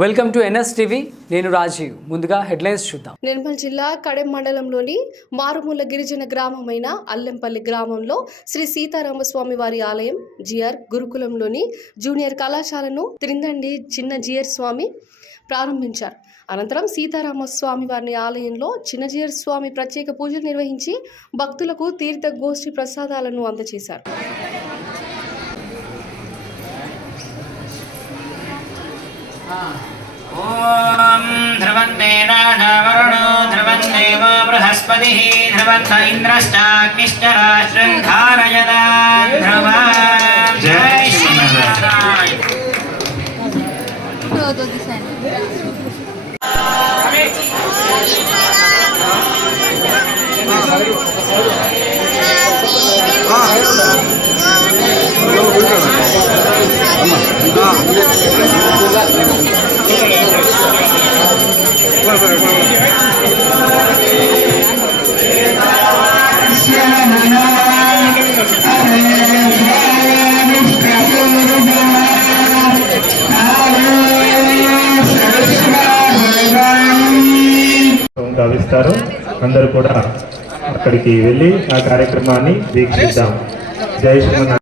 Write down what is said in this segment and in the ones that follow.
Welcome to NS TV. నేను రాజీవ్. ముందుగా headlines చూద్దాం. నిర్మల్ జిల్లా కడెం మండలంలోని మారుమూల గిరిజన గ్రామమైన అల్లెంపల్లి గ్రామంలో శ్రీ సీతారామస్వామి వారి ఆలయం జిఆర్ గురుకులంలోని జూనియర్ కళాశాలను త్రిందండి చిన్న జిఆర్ స్వామి ప్రారంభించారు. అనంతరం సీతారామస్వామి వారి ఆలయంలో చిన్నజీయర్ స్వామి ప్రత్యేక పూజలు నిర్వహించి భక్తులకు తీర్థ గోష్ఠి ప్రసాదాలను అందజేశారు. ध्रुवन्देना ध्रुवन्देनावरुणो ध्रुवन्देव बृहस्पति ध्रुवन्त इन्द्रश्चाग्निश्च राशृङ्खारयदा ध्रुव। जय हाँ है భావిస్తారు. అందరూ కూడా అక్కడికి వెళ్ళి ఆ కార్యక్రమాన్ని వీక్షిద్దాం. జై శ్రీమన్నారాయణ.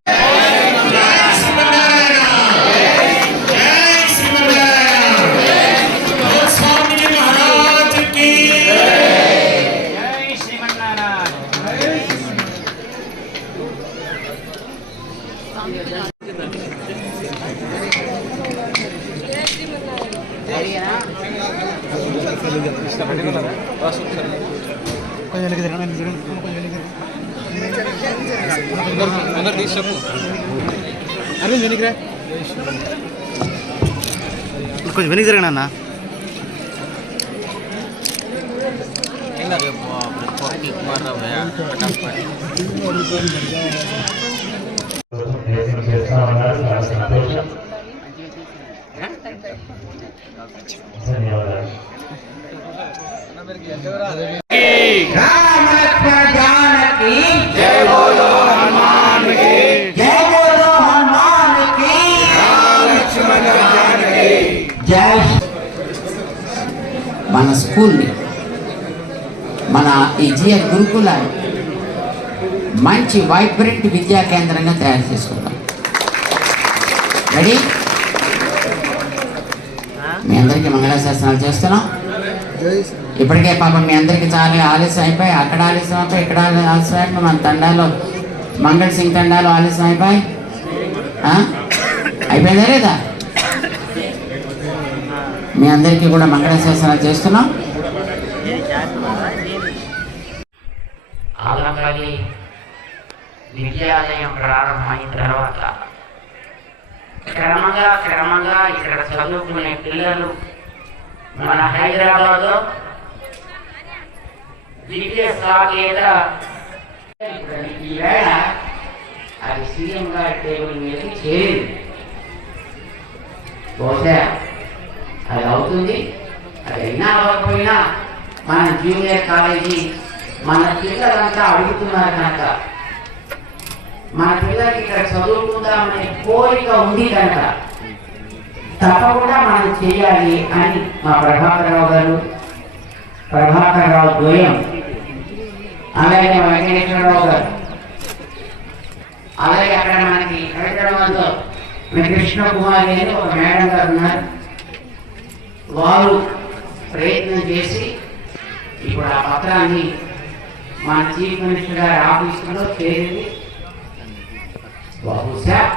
கொஞ்சம் எனக்கு தெரியும் எனக்கு தெரியும் கொஞ்சம் எனக்கு தெரியும் అందరు తీసి మన స్కూల్ని మన ఈ జిఎల్ గురుకులాన్ని మంచి వైబ్రెంట్ విద్యా కేంద్రంగా తయారు చేసుకుంటాం రెడీ మీ అందరికీ మంగళాశాసనాలు చేస్తున్నాం. ఇప్పటికే పాపం మీ అందరికీ చాలా ఆలస్యం అయిపోయి అక్కడ ఆలస్యం అయిపోయి ఇక్కడ ఆలస్యం అయిపోయి మన తండాలో మంగళ సింగ్ తండాలో ఆలస్యం అయిపోయి. అయిపోయిందా లేదా? మీ అందరికీ కూడా మంగళాశాసనాలు చేస్తున్నాం. విద్యాలయం ప్రారంభమైన తర్వాత క్రమంగా క్రమంగా ఇక్కడ చదువుకునే పిల్లలు మన హైదరాబాద్లో లో సాగేత ఈవేళ అది సీఎం గారి టేబుల్ మీద చేరింది. బహుశా అది అవుతుంది అది అయినా అవ్వకపోయినా మన జూనియర్ కాలేజీ మన పిల్లలంతా అడుగుతున్నారు కనుక మన పిల్లలకి ఇక్కడ చదువుకుందామనే కోరిక ఉంది కనుక తప్పకుండా మనం చేయాలి అని మా ప్రభాకర్ రావు గారు ప్రభాకర్ రావు ద్వయం అలాగే వెంకటేశ్వరరావు గారు అలాగే అక్కడ మనకి హైదరాబాద్లో కృష్ణ కుమారి అని ఒక మేడం గారు ఉన్నారు. వారు ప్రయత్నం చేసి ఇప్పుడు ఆ పత్రాన్ని మన చీఫ్ మినిస్టర్ గారి ఆఫీసులో చేరింది బహుశా